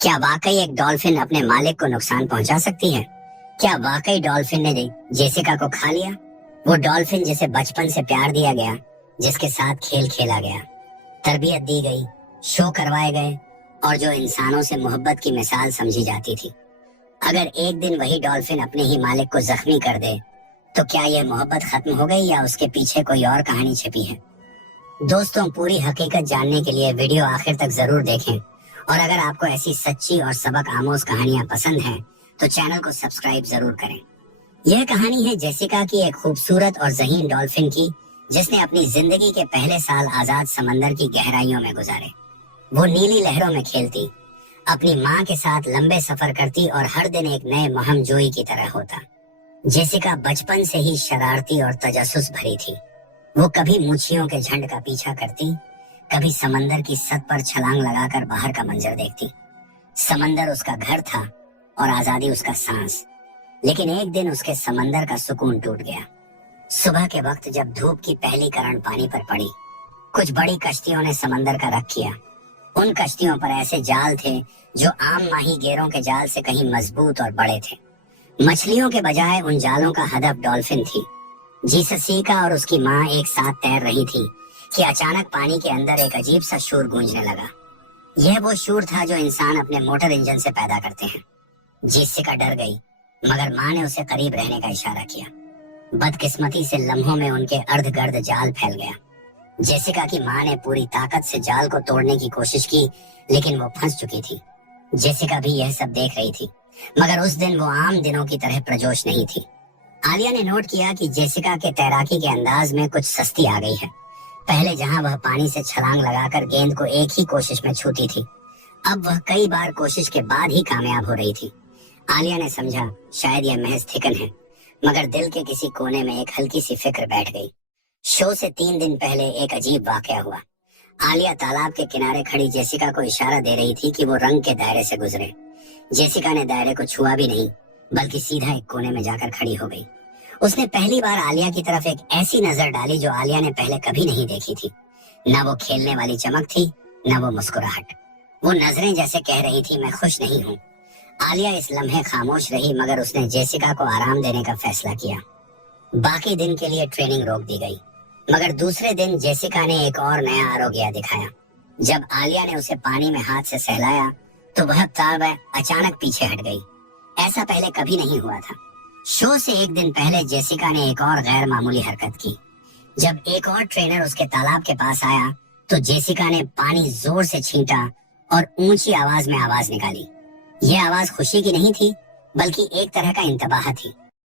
کیا واقعی ایک ڈالفن اپنے مالک کو نقصان پہنچا سکتی ہے؟ کیا واقعی ڈالفن نے جیسیکا کو کھا لیا؟ وہ ڈالفن جسے بچپن سے پیار دیا گیا، جس کے ساتھ کھیل کھیلا گیا، تربیت دی گئی، شو کروائے گئے اور جو انسانوں سے محبت کی مثال سمجھی جاتی تھی، اگر ایک دن وہی ڈالفن اپنے ہی مالک کو زخمی کر دے تو کیا یہ محبت ختم ہو گئی یا اس کے پیچھے کوئی اور کہانی چھپی ہے؟ دوستوں، پوری حقیقت جاننے کے لیے ویڈیو آخر تک ضرور دیکھیں، اور اگر آپ کو ایسی سچی اور سبق آموز کہانیاں پسند ہیں تو چینل کو سبسکرائب ضرور کریں۔ یہ کہانی ہے جیسیکا کی، ایک خوبصورت اور ذہین ڈالفن کی، جس نے اپنی زندگی کے پہلے سال آزاد سمندر کی گہرائیوں میں گزارے۔ وہ نیلی لہروں میں کھیلتی، اپنی ماں کے ساتھ لمبے سفر کرتی اور ہر دن ایک نئے مہم جوئی کی طرح ہوتا۔ جیسیکا بچپن سے ہی شرارتی اور تجسس بھری تھی۔ وہ کبھی مچھلیوں کے جھنڈ کا پیچھا کرتی، کبھی سمندر کی سطح پر چھلانگ لگا کر باہر کا منظر دیکھتی۔ سمندر اس کا گھر تھا اور آزادی اس کا سانس۔ لیکن ایک دن اس کے سمندر کا سکون ٹوٹ گیا۔ صبح کے وقت جب دھوپ کی پہلی کرن پانی پر پڑی، کچھ بڑی کشتیوں نے سمندر کا رخ کیا۔ ان کشتیوں پر ایسے جال تھے جو عام ماہی گیروں کے جال سے کہیں مضبوط اور بڑے تھے۔ مچھلیوں کے بجائے ان جالوں کا ہدف ڈالفن تھی۔ جیسیکا اور اس کی ماں ایک ساتھ تیر رہی تھی کہ اچانک پانی کے اندر ایک عجیب سا شور گونجنے لگا۔ یہ وہ شور تھا جو انسان اپنے موٹر انجن سے پیدا کرتے ہیں۔ جیسیکا ڈر گئی، مگر ماں نے اسے قریب رہنے کا اشارہ کیا۔ بدقسمتی سے لمحوں میں ان کے ارد گرد جال پھیل گیا۔ جیسیکا کی ماں نے پوری طاقت سے جال کو توڑنے کی کوشش کی، لیکن وہ پھنس چکی تھی۔ جیسیکا بھی یہ سب دیکھ رہی تھی، مگر اس دن وہ عام دنوں کی طرح پرجوش نہیں تھی۔ عالیہ نے نوٹ کیا کہ جیسیکا کے تیراکی کے انداز میں کچھ سستی آ گئی ہے۔ پہلے جہاں وہ پانی سے چھلانگ لگا کر گیند کو ایک ہی کوشش میں چھوتی تھی، اب وہ کئی بار کوشش کے بعد ہی کامیاب ہو رہی تھی۔ عالیہ نے سمجھا شاید یہ محض تھکن ہے، مگر دل کے کسی کونے میں ایک ہلکی سی فکر بیٹھ گئی۔ شو سے 3 دن پہلے ایک عجیب واقعہ ہوا۔ عالیہ تالاب کے کنارے کھڑی جیسیکا کو اشارہ دے رہی تھی کہ وہ رنگ کے دائرے سے گزرے۔ جیسیکا نے دائرے کو چھوا بھی نہیں، بلکہ سیدھا ایک کونے میں جا کر کھڑی ہو گئی۔ اس نے پہلی بار عالیہ کی طرف ایک ایسی نظر ڈالی جو عالیہ نے پہلے کبھی نہیں دیکھی تھی۔ نہ وہ کھیلنے والی چمک تھی، نہ وہ مسکراہٹ۔ وہ نظریں جیسے کہہ رہی تھی میں خوش نہیں ہوں۔ عالیہ اس لمحے خاموش رہی، مگر اس نے جیسیکا کو آرام دینے کا فیصلہ کیا۔ باقی دن کے لیے ٹریننگ روک دی گئی، مگر دوسرے دن جیسیکا نے ایک اور نیا آروگیہ دکھایا۔ جب عالیہ نے اسے پانی میں ہاتھ سے سہلایا تو وہ تاب اچانک پیچھے ہٹ گئی۔ ایسا پہلے کبھی نہیں ہوا تھا۔ شو سے ایک دن پہلے جیسیکا نے ایک اور غیر معمولی حرکت کی۔ جب ایک اور ٹرینر اس کے تالاب کے پاس آیا تو جیسیکا نے پانی زور سے چھینٹا اور اونچی آواز میں آواز نکالی۔ یہ آواز خوشی کی نہیں تھی، بلکہ ایک طرح کا انتباہ تھی۔